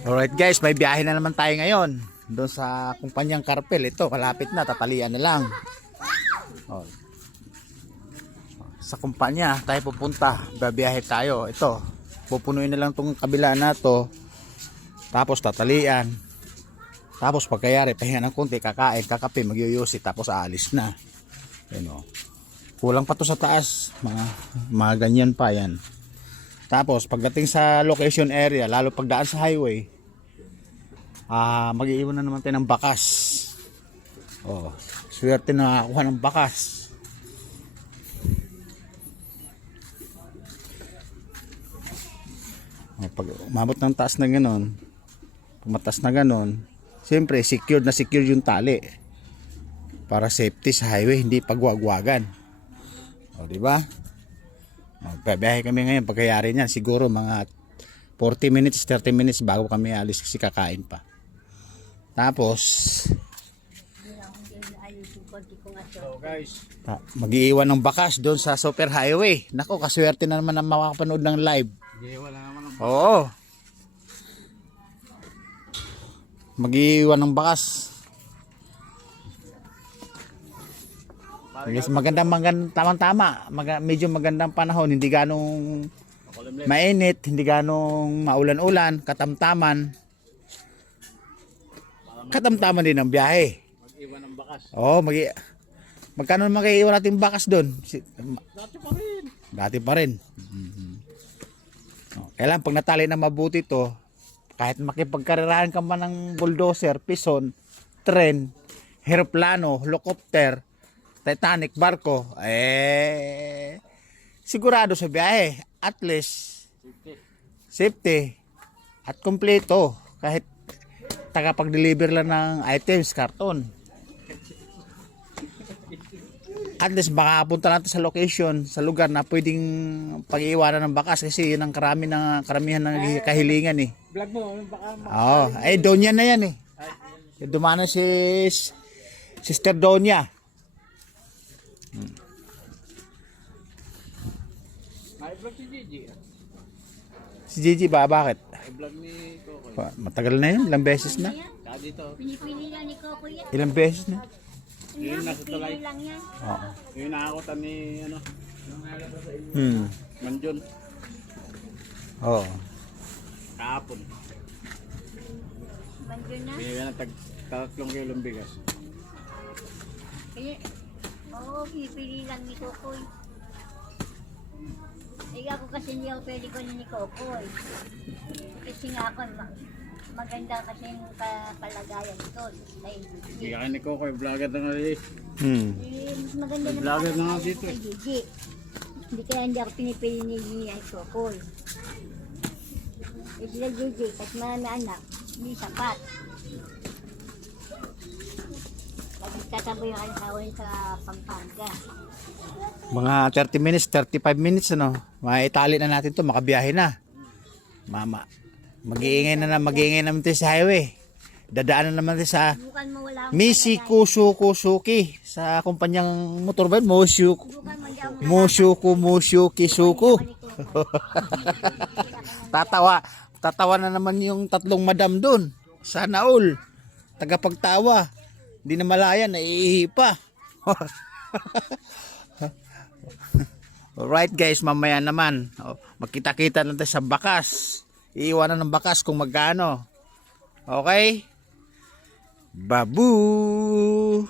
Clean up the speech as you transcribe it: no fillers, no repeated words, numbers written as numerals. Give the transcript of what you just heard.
Alright guys, may biyahe na naman tayo ngayon. Doon sa kumpanyang Carpel. Ito, malapit na, tatalian na lang. Oh. Sa kumpanya tayo pupunta, babiyahe tayo. Ito, pupunuin na lang tong kabila na to. Tapos tatalian. Tapos pagkayari, pahinga ng konti, kakain, kakape, magyuyusi, tapos aalis na. Yan o. Kulang pa to sa taas. Mga ganyan pa yan. Tapos pagdating sa location area, lalo pagdaan sa highway, mag-iiwan na naman tayo ng bakas. Oh, swerte na makakuha ng bakas. Pag umabot ng taas na gano'n, pumatas na gano'n, siyempre secured na secured yung tali para safety sa highway, hindi pagwagwagan. O, di ba? Magbabiyahe kami ngayon, pagkayari niyan siguro mga 40 minutes, 30 minutes bago kami alis kasi kakain pa. Tapos mag-iiwan ng bakas doon sa super highway. Nako, kaswerte na naman ang makakapanood ng live. Oo. Mag-iiwan ng bakas. Yes, magandang tama-tama. Medyo magandang panahon, hindi ganong mainit, hindi ganong maulan-ulan, katamtaman. Katamtaman din ang biyahe. Mag-iwan ng bakas. Oo, magkano mag-iiwan natin bakas doon? Dati pa rin. Dati pa rin. Kailan pag natali na mabuti to, kahit makipagkarirahan ka man ng bulldozer, pison, tren, heroplano, helicopter, Titanic, barko, sigurado sa biyahe, at least safety at kompleto, kahit tagapag-deliver lang ng items, karton. At least makapunta natin sa location, sa lugar na pwedeng pag-iiwanan ng bakas kasi yun ang karamihan ng kahilingan eh. Vlog mo, baka Donya na yan eh. Dumana si Sister Donya. vlog si Gigi. Si Gigi ba? Bakit? Vlog ni Coco. Matagal na yun, ilang beses na. Dito. Pinipili lang ni Coco yan. Ilang beses na. Yun nasa tulay. Pinipili lang yan. Oo. Yung nakakutan ni Manjon. Oo. Kahapon. Bandyo na. Binigyan ng 3 kilong bigas. Kaya, oo, pinipili lang ni Coco. Ako kasi hindi ako pwede ko ni Coco. Kasi nga ako, maganda kasi yung kalagayan ito. Hindi ka ni Coco, vlogger na nga rin. Mas maganda naman Vlogger na nga kalagayan dito kay Gigi. Hindi kaya hindi ako pinipili ni Coco. Sila Gigi, kasi marami anak, hindi sapat. Nagkatabo yung asawa sa Pampanga. Mga 30 minutes, 35 minutes ano. Maitali na natin to, makabiyahe na. Mama. Mag-iingay naman tayo sa highway. Dadaan na naman tayo sa Kusuki sa kumpanyang motor ba? Mosuki Suku. Tatawa na naman yung tatlong madam doon. Sana all. Tagapagtawa. Hindi na malaya, naiihi pa. Alright guys, mamaya naman magkita-kita natin sa bakas. Iiwanan ng bakas kung magkano. Okay? Babu!